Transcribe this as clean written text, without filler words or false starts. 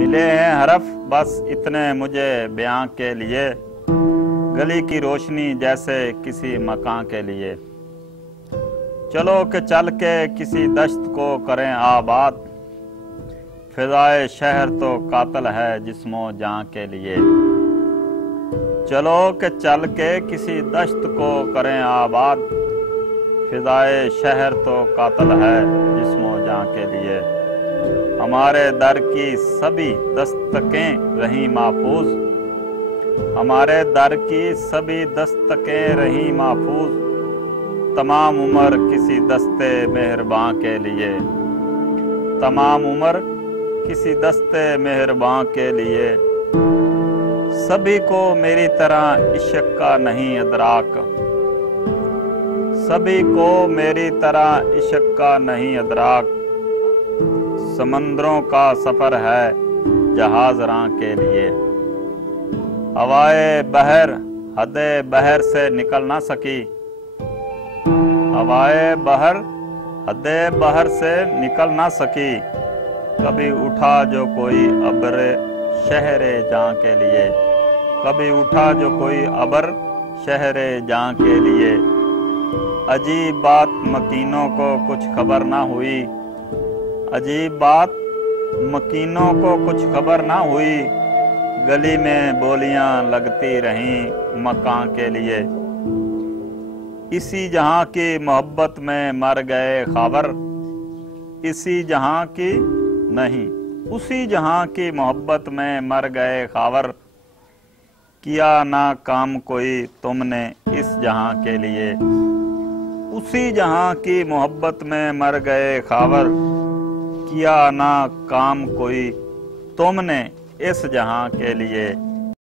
ملے ہیں حرف بس اتنے مجھے بیاں کے لیے، گلی کی روشنی جیسے کسی مکان کے لیے۔ چلو کہ چل کے کسی دشت کو کریں آباد، فضائے شہر تو قاتل ہے جسم و جاں کے لیے۔ چلو کہ چل کے کسی دشت کو کریں آباد، فضائے شہر تو قاتل ہے جسم و جاں کے لیے۔ ہمارے در کی سبھی دستکیں رہیں محفوظ، ہمارے در کی سبھی دستکیں رہیں محفوظ، تمام عمر کسی دستے مہرباں کے لیے، تمام عمر کسی دستے مہرباں کے لیے۔ سبھی کو میری طرح عشق کا نہیں ادراک، سبھی کو میری طرح عشق کا نہیں ادراک، سمندروں کا سفر ہے جہاز راں کے لیے۔ ہوائے بحر حد بحر سے نکل نہ سکی، ہوائے بحر حد بحر سے نکل نہ سکی، کبھی اٹھا جو کوئی ابر شہر جاں کے لیے، کبھی اٹھا جو کوئی ابر شہر جاں کے لیے۔ عجیب بات مکینوں کو کچھ خبر نہ ہوئی، عجیب بات مکینوں کو کچھ خبر نہ ہوئی، گلی میں بولیاں لگتی رہیں مکان کے لیے۔ اسی جہاں کی محبت میں مر گئے خاور، اسی جہاں کی نہیں اسی جہاں کی محبت میں مر گئے خاور، کیا نہ کام کوئی تم نے اس جہاں کے لیے۔ اسی جہاں کی محبت میں مر گئے خاور، کیا نہ کام کوئی تم نے اس جہاں کے لیے۔